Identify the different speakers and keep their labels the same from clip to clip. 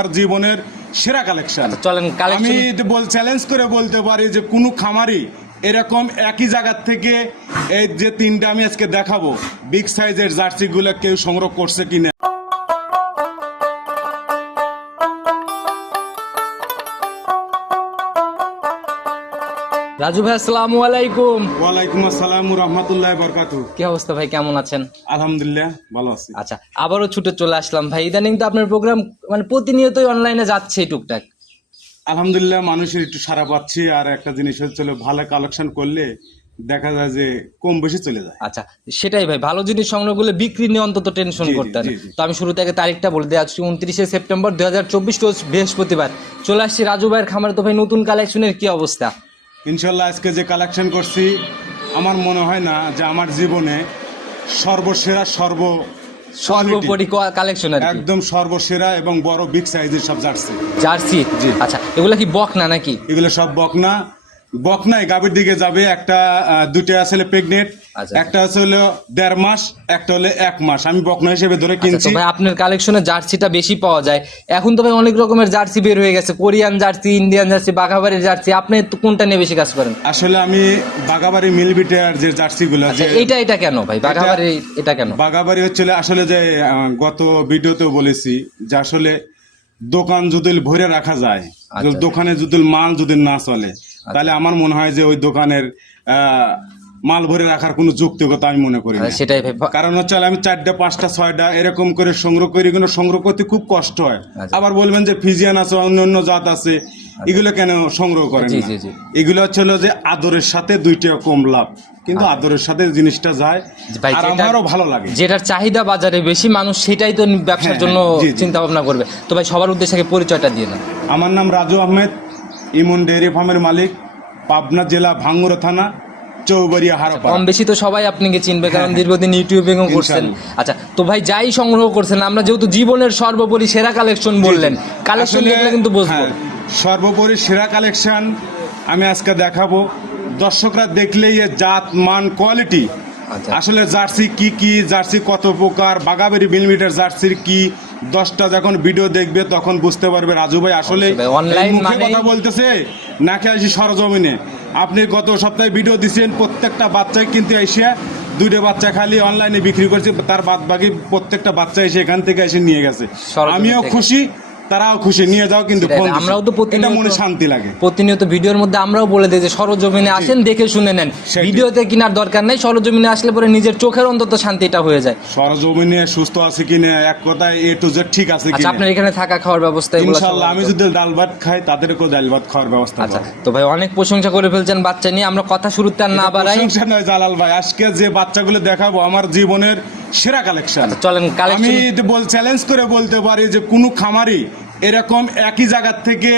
Speaker 1: আমার জীবনের সেরা কালেকশন
Speaker 2: আচ্ছা, চলেন
Speaker 1: আমি বল চ্যালেঞ্জ করে বলতে পারি যে কোনো খামারি এরকম একই জায়গার থেকে এই যে তিনটা আমি আজকে দেখাবো বিগ সাইজের জার্সিগুলো কেউ সংগ্রহ করছে কিনা।
Speaker 2: রাজু ভাই আসসালামু আলাইকুম।
Speaker 1: ওয়ালাইকুম আসসালাম রহমতুল্লাহ বরকাতু
Speaker 2: কি অবস্থা ভাই কেমন আছেন?
Speaker 1: আলহামদুলিল্লাহ ভালো আছি।
Speaker 2: আচ্ছা আবারও ছুটে চলে আসলাম ভাই। ইদানিং তো আপনার প্রোগ্রাম মানে প্রতিনিয়তই অনলাইনে যাচ্ছে টুকটাক।
Speaker 1: আলহামদুলিল্লাহ মানুষের একটু সারা পাচ্ছি আর একটা জিনিস হচ্ছে ভালো কালেকশন করলে দেখা যায় যে কম বেশি চলে যায়।
Speaker 2: আচ্ছা সেটাই ভাই ভালো জিনিস সংগ্রহ করলে বিক্রি নিয়ে অন্তত টেনশন করতেন। তো আমি শুরু থেকে তারিখটা বলে দিই আজকে উনত্রিশে সেপ্টেম্বর দু হাজার চব্বিশ রোজ বৃহস্পতিবার। চলে আসছি রাজু ভাইয়ের খামারে। তো ভাই নতুন কালেকশনের কি অবস্থা?
Speaker 1: ইনশাল্লাহ আজকে যে কালেকশন করছি আমার মনে হয় না যে আমার জীবনে সর্বসেরা সর্ব
Speaker 2: সর্বোপরি কালেকশন আর
Speaker 1: একদম সর্বসেরা এবং বড় বিগ সাইজের সব জার্সি
Speaker 2: জার্সি
Speaker 1: জি।
Speaker 2: আচ্ছা এগুলো কি বক না নাকি?
Speaker 1: এগুলো সব বকনা। বকনাই গাভীর দিকে যাবে একটা দুটো আসলে প্রেগনেন্ট। একটা আছে হলো দেড় মাস একটা হলে এক মাস। আমি বকনা হিসেবে ধরে
Speaker 2: আচ্ছা,
Speaker 1: কিনছি।
Speaker 2: ভাই আপনার কালেকশনে জার্সিটা বেশি পাওয়া যায়। এখন তো ভাই অনেক রকমের জার্সি বের হয়ে গেছে। কোরিয়ান জার্সি ইন্ডিয়ান জার্সি বাঘাবাড়ির জার্সি। আপনি তো কোনটা নিয়ে বেশি কাজ করেন?
Speaker 1: আসলে আমি বাগাবাড়ি মিলবিটার যে জার্সিগুলো
Speaker 2: আচ্ছা এটা এটা কেন ভাই? বাঘাবাড়ি এটা কেন?
Speaker 1: বাঘাবাড়ি হচ্ছে আসলে যে গত ভিডিওতেও বলেছি যে আসলে দোকান যদি ভরে রাখা যায়
Speaker 2: আচ্ছা।
Speaker 1: দোকানে যদি মাল যদি না চলে তাহলে আমার মনে হয় যে ওই দোকানের মাল ভরে রাখার কোনো যুক্তিকতা আমি মনে করি
Speaker 2: আচ্ছা, সেটাই
Speaker 1: কারণ হচ্ছে আমি চারটা পাঁচটা ছয়টা এরকম করে সংগ্রহ করি কিন্তু সংগ্রহ করতে খুব কষ্ট হয়।
Speaker 2: আচ্ছা।
Speaker 1: আবার বলবেন যে ফিজিয়ান আছে অন্য অন্য জাত আছে এগুলো কেন সংগ্রহ করেন। এগুলো হচ্ছে হলো যে আদরের সাথে দুইটা কম লাভ। কিন্তু আদরের সাথে জিনিসটা যায় আর আমারও ভালো লাগে।
Speaker 2: যেটার চাহিদা বাজারে বেশি মানুষ সেটাই তো ব্যবসার
Speaker 1: হ্যাঁ,
Speaker 2: জন্য
Speaker 1: হ্যাঁ।
Speaker 2: চিন্তা ভাবনা করবে। তো ভাই সবার উদ্দেশ্যে পরিচয়টা দিয়ে দেন।
Speaker 1: আমার নাম রাজু আহমেদ ইমন ডেয়ারি ফার্মের মালিক পাবনা জেলা ভাঙ্গুরা থানা চৌবাড়িয়া হারপা
Speaker 2: কম বেশি তো সবাই আপনাকে চিনবে কারণ
Speaker 1: হ্যাঁ।
Speaker 2: দীর্ঘদিন ইউটিউবিং করছেন। আচ্ছা তো ভাই যাই সংগ্রহ করছেন আমরা যেহেতু জীবনের সর্বোপরি সেরা কালেকশন বললেন কালেকশন দেখলে কিন্তু বুঝব।
Speaker 1: হ্যাঁ, সর্বোপরি সেরা কালেকশন আমি আজকে দেখাবো। দর্শকরা দেখলেই জাত মান কোয়ালিটি। আসলে জার্সি কি কি? জার্সি কত প্রকার? বাগাবেরি মিলিমিটার জার্সির কি? দশটা যখন ভিডিও দেখবে তখন বুঝতে পারবে রাজু ভাই। আসলে মুখে কথা বলতেছে নাকি আসি সরজমিনে। আপনি গত সপ্তাহে ভিডিও দিচ্ছেন প্রত্যেকটা বাচ্চাই কিন্তু এসে দুইটা বাচ্চা খালি অনলাইনে বিক্রি করছে তার বাদ বাকি প্রত্যেকটা বাচ্চা এসে এখান থেকে এসে নিয়ে গেছে। আমিও খুশি তারাও খুশি নিয়ে যাও কিন্তু।
Speaker 2: আমরাও তো প্রতিনিয়ত-
Speaker 1: এটা মনে শান্তি লাগে।
Speaker 2: প্রতিনিয়ত ভিডিওর মধ্যে আমরাও বলে দিই যে সরজমিনে আসেন দেখে শুনে নেন। ভিডিওতে কেনার দরকার নেই সরজমিনে আসলে পরে নিজের চোখের অন্তত শান্তিটা হয়ে যায়।
Speaker 1: সরজমিনে সুস্থ আছে কিনা এক কথায় এ টু জেড ঠিক আছে
Speaker 2: আচ্ছা
Speaker 1: কিনা
Speaker 2: আপনার এখানে থাকা খাওয়ার ব্যবস্থা এগুলো সব
Speaker 1: আমি যদি ডাল ভাত খাই তাদেরকেও ডাল ভাত খাওয়ার ব্যবস্থা
Speaker 2: আচ্ছা
Speaker 1: করব।
Speaker 2: তো ভাই অনেক প্রশংসা করে ফেলছেন বাচ্চা নিয়ে আমরা কথা শুরুতে আর না বাড়াই।
Speaker 1: প্রশংসা নয় জালাল ভাই। আজকে যে বাচ্চাগুলো দেখাবো আমার জীবনের সেরা কালেকশন
Speaker 2: চলেন
Speaker 1: আমি বল চ্যালেঞ্জ করে বলতে পারি যে কোনো খামারি এরকম একই জায়গার থেকে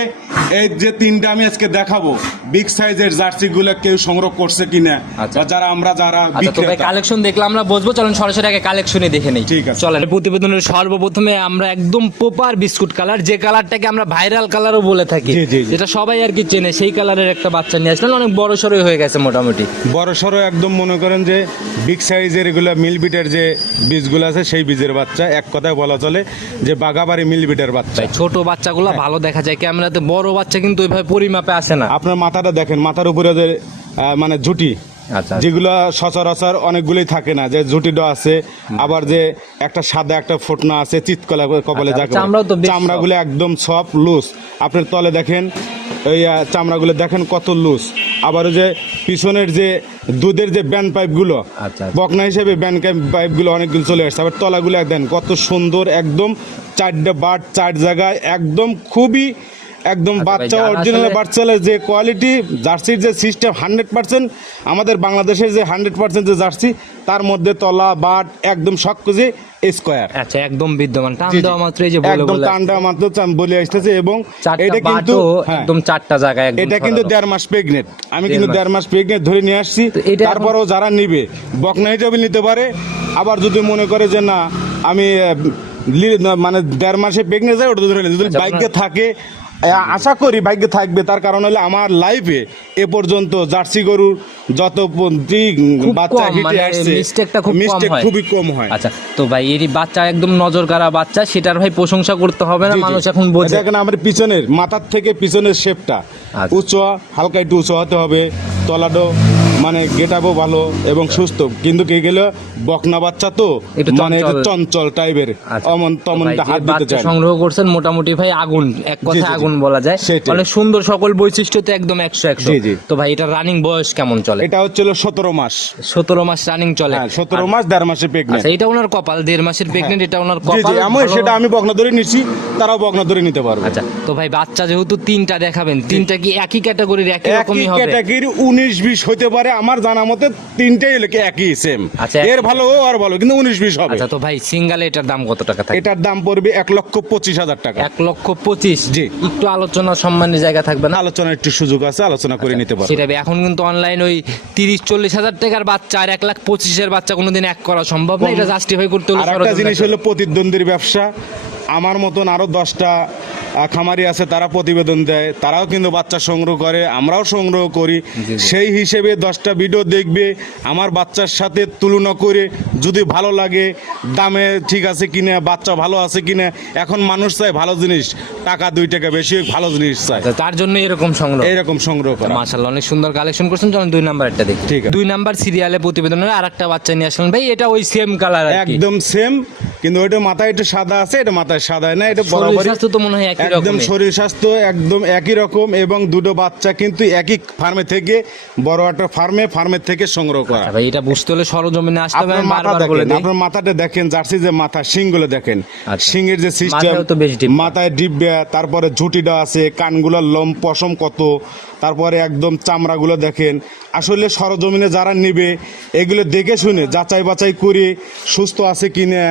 Speaker 1: এই যে তিনটা আমি আজকে দেখাবো বিগ সাইজের জার্সিগুলো কেউ সংগ্রহ করছে কিনা
Speaker 2: আচ্ছা।
Speaker 1: বা যারা আমরা যারা
Speaker 2: আচ্ছা কালেকশন দেখলে আমরা বুঝব চলেন সরাসরি আগে কালেকশনে দেখে নেই
Speaker 1: ঠিক আছে।
Speaker 2: চলেন প্রতিবেদনের সর্বপ্রথমে আমরা একদম পোপার বিস্কুট কালার যে কালারটাকে আমরা ভাইরাল কালারও বলে থাকি। যেটা সবাই আর কি চেনে সেই কালারের একটা বাচ্চা নিয়ে আসলেন অনেক বড় সড়ই হয়ে গেছে মোটামুটি
Speaker 1: বড় সড়ো একদম মনে করেন যে বিগ সাইজের এগুলো মিলবিটের যে বীজগুলো আছে সেই বীজের বাচ্চা এক কথায় বলা চলে যে বাগাবাড়ি মিলবিটের বাচ্চা
Speaker 2: ভাই ছোট বাচ্চাগুলো
Speaker 1: হ্যাঁ।
Speaker 2: ভালো দেখা যায় ক্যামেরাতে বড় বাচ্চা কিন্তু ওইভাবে পরিমাপে আসে না
Speaker 1: আপনার মাথাটা দেখেন মাথার উপরে যে মানে ঝুটি যেগুলো সচরাচর অনেকগুলোই থাকে না যে ঝুটিটা আছে আবার যে একটা সাদা একটা ফোটনা আছে চিৎকলা কপালে
Speaker 2: আচ্ছা,
Speaker 1: যাকে চামড়াগুলো একদম সব লুজ আপনার তলে দেখেন এই চামড়াগুলো দেখেন কত লুজ আবার ওই যে পিছনের যে দুধের যে ব্যান্ড পাইপগুলো
Speaker 2: আচ্ছা, আচ্ছা।
Speaker 1: বকনা হিসেবে ব্যান্ড পাইপগুলো অনেকগুলো চলে আসছে। আবার তলাগুলো দেন কত সুন্দর একদম চারটে বাট চার জায়গায় একদম খুবই একদম
Speaker 2: আচ্ছা
Speaker 1: বাচ্চা অরিজিনাল বাচ্চালের যে কোয়ালিটি জার্সির যে সিস্টেম হান্ড্রেড পার্সেন্ট আমাদের বাংলাদেশের যে হান্ড্রেড পার্সেন্ট যে জার্সি তার মধ্যে তলা বাট একদম সবকিছু স্কোয়ার
Speaker 2: আচ্ছা একদম বিদ্যমান। টান দেওয়া মাত্র এই যে বলে
Speaker 1: একদম মাত্র বলে আসতেছে এবং এটা কিন্তু হ্যাঁ,
Speaker 2: একদম চারটা জায়গায়
Speaker 1: এটা কিন্তু দেড় মাস প্রেগনেন্ট আমি কিন্তু দেড় মাস প্রেগনেন্ট ধরে নিয়ে আসছি। তারপরেও যারা নিবে বকনা হিসাবে নিতে পারে। আবার যদি মনে করে যে না আমি মানে দেড় মাসে প্রেগনেন্ট যায় ওটা ধরে। যদি
Speaker 2: আচ্ছা,
Speaker 1: বাইকে থাকে আশা করি ভাগ্যে থাকবে তার কারণ হলো আমার লাইফে এ পর্যন্ত জার্সি গরুর যত বাচ্চা হিটে
Speaker 2: মানে
Speaker 1: আসছে
Speaker 2: মিস্টেকটা খুব
Speaker 1: মিস্টেক খুবই কম হয়।
Speaker 2: আচ্ছা তো ভাই এরই বাচ্চা একদম নজর কারা বাচ্চা সেটার ভাই প্রশংসা করতে হবে না। মানুষ এখন বোঝে।
Speaker 1: দেখেন আমার পিছনের মাথার থেকে পিছনের শেপটা
Speaker 2: আচ্ছা।
Speaker 1: উঁচু হালকা একটু উঁচু হতে হবে। তলাডো মানে গেটাবও ভালো এবং সুস্থ। কিন্তু কে গেলে? বকনা বাচ্চা তো মানে একটু
Speaker 2: চঞ্চল।
Speaker 1: টাইপের
Speaker 2: আচ্ছা।
Speaker 1: অমন তমন হাত দিতে চায়
Speaker 2: সংগ্রহ করছেন মোটামুটি ভাই আগুন এক কথা আগুন বলা যায়। অনেক সুন্দর সকল বৈশিষ্ট্যতে একদম একশো একশো। তো ভাই এটা রানিং বয়স কেমন চলে?
Speaker 1: এটা হচ্ছিল সতেরো মাস।
Speaker 2: সতেরো মাস রানিং চলে।
Speaker 1: হ্যাঁ সতেরো মাস দেড় মাসে প্রেগনেন্ট
Speaker 2: আচ্ছা এটা ওনার কপাল দেড় মাসের প্রেগনেন্ট এটা ওনার কপাল
Speaker 1: আমি সেটা আমি বকনা ধরে নিচ্ছি তারাও বকনা ধরে নিতে পারবে।
Speaker 2: আচ্ছা তো ভাই বাচ্চা যেহেতু তিনটা দেখাবেন তিনটা কি একই ক্যাটাগরির একই রকমই হবে?
Speaker 1: ক্যাটাগরি উনিশ বিশ হতে পারে আমার জানা মতে তিনটাই কি একই সেম
Speaker 2: আচ্ছা,
Speaker 1: এর ভালো ও আর ভালো কিন্তু উনিশ বিশ হবে।
Speaker 2: আচ্ছা তো ভাই সিঙ্গালে এটার দাম কত টাকা থাকে
Speaker 1: এটার দাম পড়বে এক লক্ষ পঁচিশ হাজার টাকা।
Speaker 2: এক লক্ষ পঁচিশ?
Speaker 1: জি।
Speaker 2: একটু আলোচনা সম্মানের জায়গা থাকবে না?
Speaker 1: আলোচনার একটু সুযোগ আছে আলোচনা করে নিতে পারব।
Speaker 2: সেটা এখন কিন্তু অনলাইন ওই তিরিশ চল্লিশ হাজার টাকার বাচ্চা আর এক লাখ পঁচিশের বাচ্চা কোনোদিন এক করা সম্ভব না? এটা জাস্টিফাই করতে হলে
Speaker 1: একটা জিনিস হলো প্রতিদ্বন্দ্বীর ব্যবসা। আমার মতন আরও দশটা খামারি আছে তারা প্রতিবেদন দেয় তারাও কিন্তু বাচ্চা সংগ্রহ করে আমরাও সংগ্রহ করি। সেই হিসেবে দশটা ভিডিও দেখবে আমার বাচ্চার সাথে তুলনা করে যদি ভালো লাগে দামে ঠিক আছে কিনা বাচ্চা ভালো আছে কিনা এখন মানুষ চায় ভালো জিনিস টাকা দুই টাকা বেশি ভালো জিনিস চায়।
Speaker 2: তার জন্য এরকম সংগ্রহ?
Speaker 1: এরকম সংগ্রহ করে।
Speaker 2: মাশাল্লাহ অনেক সুন্দর কালেকশন করছেন চলুন দুই নাম্বার একটা দেখি।
Speaker 1: ঠিক
Speaker 2: দুই নাম্বার সিরিয়ালে প্রতিবেদনের আর একটা বাচ্চা নিয়ে আসলেন। ভাই এটা ওই সেম কালার
Speaker 1: একদম সেম কিন্তু ওইটা মাথায় একটু সাদা আছে এটা মাথায় সাদা না এটা
Speaker 2: স্বাস্থ্য তো মনে হয় একই
Speaker 1: একদম শরীর স্বাস্থ্য একদম একই রকম এবং দুটো বাচ্চা কিন্তু একই ফার্মে থেকে বড় একটা ফার্মে ফার্মের থেকে সংগ্রহ করা
Speaker 2: আচ্ছা ভাই এটা বুঝতে হলে সরজমিনে আসতে হবে
Speaker 1: আপনার মাথা
Speaker 2: বারবার বলে
Speaker 1: দেখেন
Speaker 2: দিই
Speaker 1: আপনার মাথাটা দেখেন জার্সি যে মাথা শিংগুলো দেখেন
Speaker 2: আচ্ছা।
Speaker 1: শিংয়ের যে সিস্টেম। মাথায় ডিব্বা তারপরে ঝুটিটা আছে কানগুলোর লোম পশম কত তারপরে একদম চামড়াগুলো দেখেন। আসলে সরজমিনে যারা নেবে এগুলো দেখে শুনে যাচাই বাছাই করে সুস্থ আছে কি না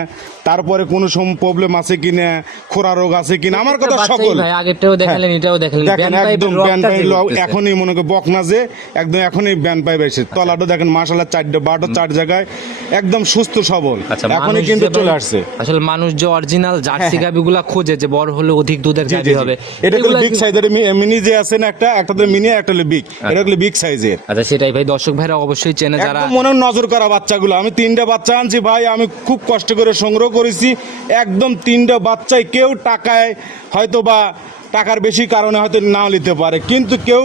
Speaker 1: তারপরে কোনো সম প্রবলেম আছে কি না খোরা রোগ আছে কি না আমার কথা সকল।
Speaker 2: আগেরটাও দেখালেন এটাও দেখালেন।
Speaker 1: দেখেন একদম ব্যান পাই এখনই মনে করি বকনা যে একদম এখনই ব্যান পাই বেশি তলাটা দেখেন মাসালা চারটে বারোটা চার জায়গায় একদম সুস্থ সবল।
Speaker 2: আচ্ছা
Speaker 1: এখনই কিন্তু চলে আসছে।
Speaker 2: আসলে মানুষ যে অরিজিনাল জার্সি গাবিগুলা খোঁজে যে বড় হলে অধিক দুধের গাবি হবে
Speaker 1: এটা
Speaker 2: এগুলা
Speaker 1: বিগ সাইজের মিনি যে আছে না একটা একটা তো মিনি একটা হলো বিগ এটা হলো বিগ সাইজের
Speaker 2: আচ্ছা সেটাই ভাই দর্শক ভাইরা অবশ্যই চেনে যারা
Speaker 1: মনে নজর করা বাচ্চাগুলো। আমি তিনটা বাচ্চা আনছি ভাই আমি খুব কষ্ট করে সংগ্রহ করেছি। একদম তিনটা বাচ্চায় কেউ টাকায় হয়তো বা টাকার বেশি কারণে হয়তো নাও নিতে পারে। কিন্তু কেউ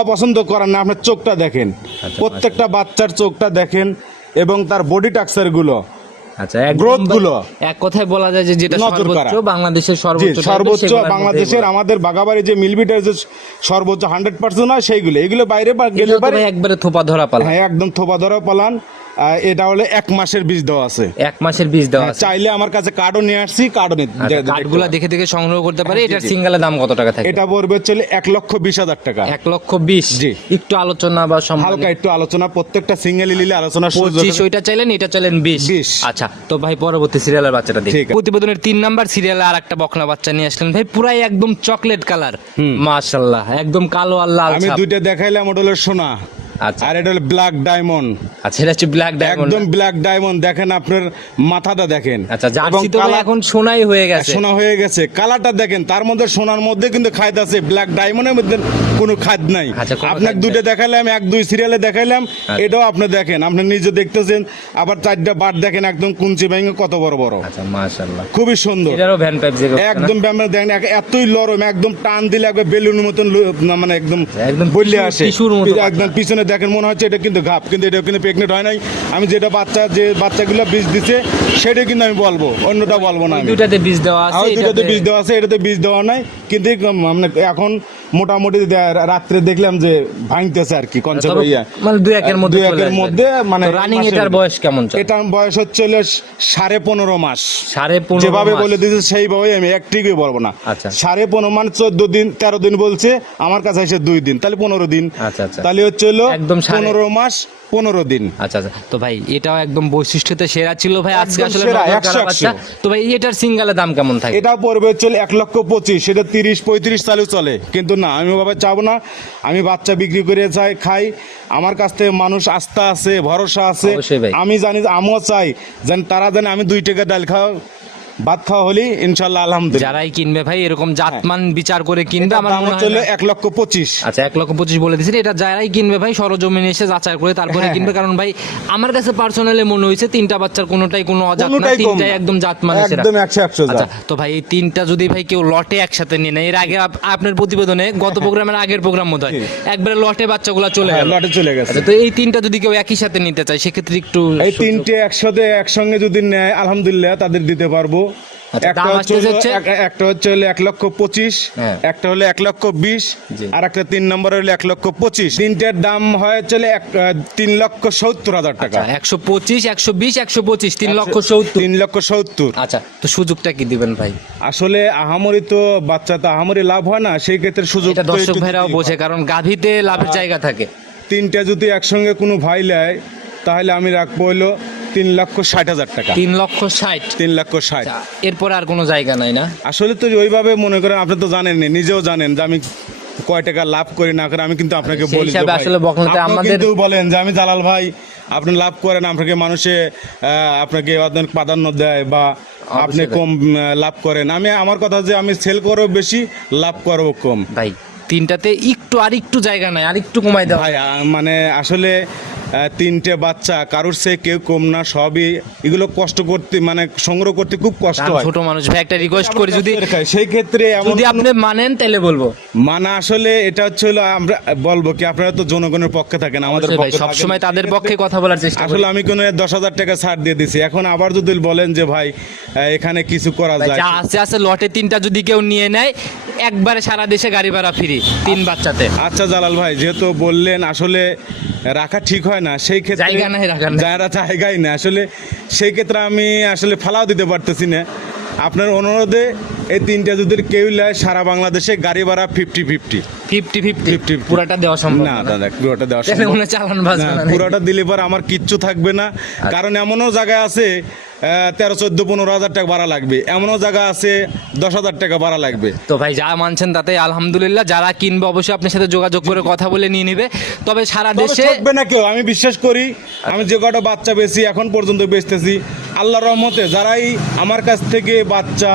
Speaker 1: অপছন্দ করেন না। আপনার চোখটা দেখেন। প্রত্যেকটা বাচ্চার চোখটা দেখেন এবং তার বডি টাক্সারগুলো।
Speaker 2: আচ্ছা
Speaker 1: গ্রোথগুলো।
Speaker 2: এক কথায় বলা যায় যে যেটা সর্বোচ্চ বাংলাদেশের সর্বোচ্চ
Speaker 1: সর্বোচ্চ বাংলাদেশের আমাদের বাগাবাড়ি যে মিলবিটার যে সর্বোচ্চ হান্ড্রেড পার্সেন্ট হয় সেইগুলো। এগুলো বাইরে গেলে
Speaker 2: একবারে থোপা ধরা পালান
Speaker 1: হ্যাঁ একদম থোপা ধরা পালান। এটা হলে এক মাসের বীজ দেওয়া আছে।
Speaker 2: এক মাসের বীজ দেওয়া আছে।
Speaker 1: চাইলে আমার কাছে কার্ডও নিয়ে আসছি কার্ডও
Speaker 2: আচ্ছা, কার্ডগুলা দেখে দেখে সংগ্রহ করতে পারে।
Speaker 1: জি,
Speaker 2: এটার সিঙ্গেলের দাম কত টাকা থাকে?
Speaker 1: এটা পড়বে চলে এক লক্ষ বিশ হাজার টাকা।
Speaker 2: এক লক্ষ বিশ।
Speaker 1: জি।
Speaker 2: একটু আলোচনা বা
Speaker 1: হালকা একটু আলোচনা প্রত্যেকটা সিঙ্গেল নিলে আলোচনার সুযোগ
Speaker 2: পঁচিশ ওইটা চাইলেন এটা চাইলেন বিশ।
Speaker 1: 20
Speaker 2: আচ্ছা তো ভাই পরবর্তী সিরিয়ালের বাচ্চাটা দেখি। প্রতিবেদনের তিন নাম্বার সিরিয়ালে আর একটা বকনা বাচ্চা নিয়ে আসলেন। ভাই পুরাই একদম চকলেট কালার মাশাল্লাহ একদম কালো আল্লাহ
Speaker 1: আমি দুইটা দেখাইলাম ওটা হলো সোনা।
Speaker 2: আচ্ছা।
Speaker 1: আর এটা হলো ব্ল্যাক ডায়মন্ড
Speaker 2: আচ্ছা এটা হচ্ছে ব্ল্যাক ডায়মন্ড
Speaker 1: একদম ব্ল্যাক ডায়মন্ড দেখেন আপনার মাথাটা দেখেন।
Speaker 2: আচ্ছা জার্সি তো এখন সোনাই হয়ে গেছে।
Speaker 1: সোনা হয়ে গেছে। কালারটা দেখেন তার মধ্যে সোনার মধ্যে কিন্তু খাদ আছে। ব্ল্যাক ডায়মন্ডের মধ্যে কোনো খাদ নাই।
Speaker 2: আচ্ছা,
Speaker 1: আপনাকে
Speaker 2: নাই।
Speaker 1: দেখালাম এক দুই সিরিয়ালে দেখাইলাম
Speaker 2: আচ্ছা।
Speaker 1: এটাও আপনি দেখেন। আপনি নিজে দেখতেছেন আবার চারটা বাট দেখেন একদম কুঞ্চি ভেঙে কত বড় বড়।
Speaker 2: আচ্ছা মাশাল্লাহ
Speaker 1: খুবই সুন্দর।
Speaker 2: এটারও ভ্যান পাইপ যে
Speaker 1: একদম ব্যায়াম দেখেন এতই লরম একদম টান দিলে একবার বেলুনের মতন মানে একদম
Speaker 2: একদম
Speaker 1: বললে আসে। একদম পিছনে দেখেন মনে হচ্ছে এটা কিন্তু ঘাপ কিন্তু এটা কিন্তু প্রেগনেন্ট হয় নাই। আমি যেটা বাচ্চা যে বাচ্চাগুলো বীজ দিছে সেটা কিন্তু আমি বলব অন্যটা বলব না আমি।
Speaker 2: বীজ দেওয়া আছে
Speaker 1: দুটাতে বীজ দেওয়া আছে এটাতে বীজ দেওয়া নাই কিন্তু মানে এখন মোটামুটি রাত্রে দেখলাম যে ভাঙতেছে আর কি কনসেপ্ট
Speaker 2: মানে দুই একের মধ্যে
Speaker 1: দুই একের মধ্যে মানে
Speaker 2: রানিং এটার বয়স কেমন
Speaker 1: এটার বয়স হচ্ছে হলো সাড়ে পনেরো মাস।
Speaker 2: সাড়ে পনেরো
Speaker 1: যেভাবে বলে দিয়েছে সেইভাবে আমি একটিকে বলব না।
Speaker 2: আচ্ছা।
Speaker 1: সাড়ে পনেরো মানে চোদ্দ দিন তেরো দিন বলছে আমার কাছে এসে দুই দিন তাহলে পনেরো দিন।
Speaker 2: আচ্ছা, আচ্ছা।
Speaker 1: তাহলে হচ্ছে হলো
Speaker 2: একদম
Speaker 1: পনেরো মাস পনেরো দিন।
Speaker 2: আচ্ছা আচ্ছা। তো ভাই এটাও একদম বৈশিষ্ট্যতে সেরা ছিল ভাই আজকে আসলে। তো ভাই এটার সিঙ্গেলের দাম কেমন থাকে?
Speaker 1: এটা পড়বে হচ্ছে এক লক্ষ পঁচিশ সেটা তিরিশ পঁয়ত্রিশ চালু চলে। কিন্তু না আমি বাবা চাবো না। আমি বাচ্চা বিক্রি করে যাই খাই। আমার কাছ থেকে মানুষ আস্থা আছে ভরসা আছে। আমি জানি আমিও চাই যেন তারা জানে আমি দুই টাকা ডাল খাওয়া ভাত খাওয়া হলি ইনশাল্লাহ আলহামদুলিল্লাহ।
Speaker 2: যারাই কিনবে ভাই এরকম জাতমান বিচার করে কিনবে আমার
Speaker 1: দাম
Speaker 2: হয়
Speaker 1: এক লক্ষ পঁচিশ।
Speaker 2: আচ্ছা এক লক্ষ পঁচিশ বলে এটা যারাই কিনবে ভাই সরজমিনে এসে যাচাই করে তারপরে
Speaker 1: হ্যাঁ,
Speaker 2: কিনবে কারণ ভাই আমার কাছে পার্সোনালি মনে হয়েছে তিনটা বাচ্চার কোনোটাই কোনো অজাত না তিনটাই একদম জাত মানে
Speaker 1: একদম একশো একশো
Speaker 2: আচ্ছা তো ভাই এই তিনটা যদি ভাই কেউ লটে একসাথে নিয়ে নেয় এর আগে আপনার প্রতিবেদনে গত প্রোগ্রামের আগের প্রোগ্রাম মতো হয় একবারে লটে বাচ্চাগুলো চলে
Speaker 1: হ্যাঁ,
Speaker 2: গেল।
Speaker 1: লটে চলে গেছে।
Speaker 2: আচ্ছা তো এই তিনটা যদি কেউ একই সাথে নিতে চায় সেক্ষেত্রে একটু
Speaker 1: এই তিনটে একসাথে একসঙ্গে যদি নেয় আলহামদুলিল্লাহ তাদের দিতে পারব। একটা হচ্ছে হলো- এক- একটা হচ্ছে হলো এক লক্ষ পঁচিশ
Speaker 2: হ্যাঁ।
Speaker 1: একটা হলো এক লক্ষ বিশ আর একটা তিন নম্বর হলো এক লক্ষ পঁচিশ। তিনটের দাম হয় চলে এক তিন লক্ষ সত্তর হাজার টাকা।
Speaker 2: আচ্ছা একশো পঁচিশ একশো বিশ একশো পঁচিশ তিন লক্ষ সত্তর।
Speaker 1: তিন লক্ষ সত্তর।
Speaker 2: আচ্ছা তো সুযোগটা কি দিবেন ভাই?
Speaker 1: আসলে আহামরি তো বাচ্চা তো আহামরি লাভ হয় না সেই ক্ষেত্রে সুযোগ
Speaker 2: দর্শক ভাইরাও বোঝে কারণ গাভীতে লাভের জায়গা থাকে।
Speaker 1: তিনটা যদি একসঙ্গে কোনো ভাই নেয় তাহলে আমি রাখব হলো তিন লক্ষ ষাট হাজার টাকা।
Speaker 2: তিন লক্ষ ষাট?
Speaker 1: তিন লক্ষ ষাট।
Speaker 2: এরপর আর কোনো জায়গা নাই না?
Speaker 1: আসলে তো ওইভাবে মনে করেন আপনি তো জানেন নিজেও জানেন যে আমি কয় টাকা লাভ করি না করে আমি কিন্তু আপনাকে বলি
Speaker 2: আসলে বকনাতে আমাদের-
Speaker 1: কিন্তু বলেন যে আমি জালাল ভাই আপনি লাভ করেন আপনাকে মানুষে আপনাকে অনেক প্রাধান্য দেয় বা আপনি কম লাভ করেন। আমি আমার কথা যে আমি সেল করব বেশি লাভ করব কম।
Speaker 2: ভাই তিনটাতে একটু আর একটু জায়গা নাই আর একটু কমাই দেওয়া
Speaker 1: ভাই মানে আসলে তিনটে বাচ্চা কারোর সে কেউ কম না সবই এগুলো কষ্ট করতে মানে সংগ্রহ করতে খুব কষ্ট হয়।
Speaker 2: ছোট মানুষ। ভাই একটা রিকোয়েস্ট করি যদি
Speaker 1: সেই ক্ষেত্রে
Speaker 2: যদি আপনি মানেন তাহলে বলব।
Speaker 1: মানা আসলে এটা হচ্ছে হলো আমরা বলব কি আপনারা তো জনগণের পক্ষে থাকেন আমাদের
Speaker 2: সবসময়
Speaker 1: থাকেন।
Speaker 2: তাদের পক্ষে কথা বলার চেষ্টা
Speaker 1: আসলে আমি কোনো দশ হাজার টাকা ছাড় দিয়ে দিছি। এখন আবার যদি বলেন যে ভাই এখানে কিছু করা যায়।
Speaker 2: আছে আছে লটে তিনটা যদি কেউ নিয়ে নেয় একবারে সারা দেশে গাড়ি ভাড়া ফ্রি তিন বাচ্চাতে।
Speaker 1: আচ্ছা জালাল ভাই যেহেতু বললেন আসলে রাখা ঠিক হয় না সেই ক্ষেত্রে। যারা জায়গায় না আসলে সেই ক্ষেত্রে আমি আসলে ফালাও দিতে পারতেছি না আপনার অনুরোধে এই তিনটা যদি কেউ নেয় সারা বাংলাদেশে গাড়ি ভাড়া ফিফটি ফিফটি
Speaker 2: ফিফটি ফিফটি
Speaker 1: 50-50
Speaker 2: পুরাটা দেওয়া সম্ভব
Speaker 1: না দাদা পুরোটা দেওয়া সম্ভব
Speaker 2: চালান
Speaker 1: না,
Speaker 2: না
Speaker 1: পুরোটা দিলে পর আমার কিচ্ছু থাকবে না। কারণ এমনও জায়গা আছে তেরো চোদ্দ পনেরো হাজার টাকা ভাড়া লাগবে। এমনও জায়গা আছে দশ হাজার টাকা ভাড়া লাগবে।
Speaker 2: তো ভাই যা মানছেন তাতে আলহামদুলিল্লাহ যারা কিনবে অবশ্যই আপনার সাথে যোগাযোগ করে কথা বলে নিয়ে নেবে। তবে সারা দেশে
Speaker 1: ঠকবে না কেউ আমি বিশ্বাস করি। আমি যে কটা বাচ্চা বেশি এখন পর্যন্ত বেচতেছি। আল্লাহ রহমতে যারাই আমার কাছ থেকে বাচ্চা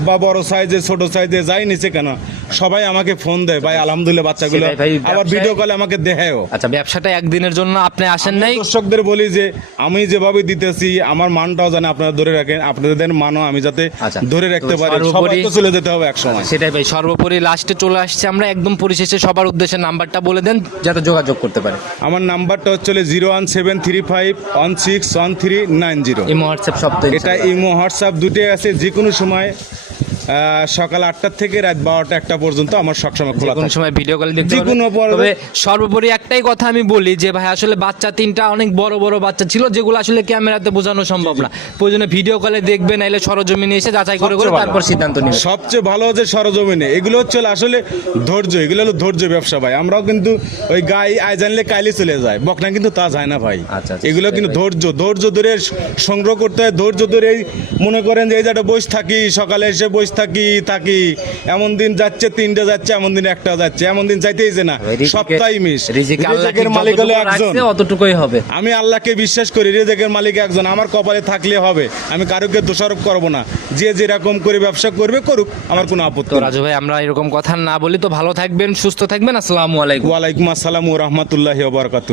Speaker 1: বা বড় সাইজে ছোট সাইজে যাই সেখানে সবাই আমাকে ফোন দেয় ভাই আলহামদুলিল্লাহ বাচ্চাগুলো আবার ভিডিও কলে আমাকে দেখায়ও
Speaker 2: আচ্ছা ব্যবসাটা একদিনের জন্য আপনি আসেন নাই?
Speaker 1: দর্শকদের বলি যে আমি যেভাবে দিতেছি আমার মানটাও জানে আপনারা ধরে রাখেন আপনাদের মানও আমি যাতে
Speaker 2: আচ্ছা,
Speaker 1: ধরে রাখতে পারি। সবাই তো চলে যেতে হবে এক সময়।
Speaker 2: সেটাই ভাই সর্বোপরি লাস্টে চলে আসছে আমরা একদম পরিশেষে সবার উদ্দেশ্যে নাম্বারটা বলে দেন যাতে যোগাযোগ করতে পারে।
Speaker 1: আমার নাম্বারটা হচ্ছে zero one seven three five one six one three nine zero.
Speaker 2: এই হোয়াটসঅ্যাপ শব্দ
Speaker 1: এটা ইমো হোয়াটসঅ্যাপ দুটোই আছে যে কোনো সময় সকাল আটটার থেকে রাত বারোটা একটা পর্যন্ত আমার সবসময় খোলা
Speaker 2: কোন সময় ভিডিও কলে দেখতে
Speaker 1: যে কোনো পর্বে-
Speaker 2: তবে সর্বোপরি একটাই কথা আমি বলি যে ভাই আসলে বাচ্চা তিনটা অনেক বড় বড় বাচ্চা ছিল যেগুলো আসলে ক্যামেরাতে বোঝানো সম্ভব না। প্রয়োজনে ভিডিও কলে দেখবে নাইলে সরজমিনে এসে যাচাই করে করে তারপর সিদ্ধান্ত নেবে।
Speaker 1: সবচেয়ে ভালো হচ্ছে সরজমিনে। এগুলো হচ্ছে হলো আসলে ধৈর্য এগুলো হলো ধৈর্য ব্যবসা ভাই। আমরাও কিন্তু ওই গাই আয় জানলে কাইলে চলে যায়। বকনা কিন্তু তা যায় না ভাই।
Speaker 2: আচ্ছা, আচ্ছা,
Speaker 1: এগুলো কিন্তু ধৈর্য ধৈর্য ধরে সংগ্রহ করতে হয়। ধৈর্য ধরে এই মনে করেন যে এই জায়গাটা বসে থাকি সকালে এসে বসে থাকি থাকি এমন দিন যাচ্ছে তিনটে যাচ্ছে এমন দিন একটা যাচ্ছে এমন দিন চাইতেই যে না। সপ্তাহে মিস। রিজিকের মালিক হলো একজন।
Speaker 2: অতটুকুই হবে।
Speaker 1: আমি আল্লাহকে বিশ্বাস করি রেজেকের মালিক একজন। আমার কপালে থাকলে হবে। আমি কারোকে দোষারোপ করব না। যে যেরকম করে ব্যবসা করবে করুক আমার কোনো আপত্তি
Speaker 2: রাজু ভাই আমরা এরকম কথা না বলি তো ভালো থাকবেন সুস্থ থাকবেন। আসসালামু আলাইকুম।
Speaker 1: ওয়ালাইকুম আসসালাম ও রহমতুল্লাহ বারকাতু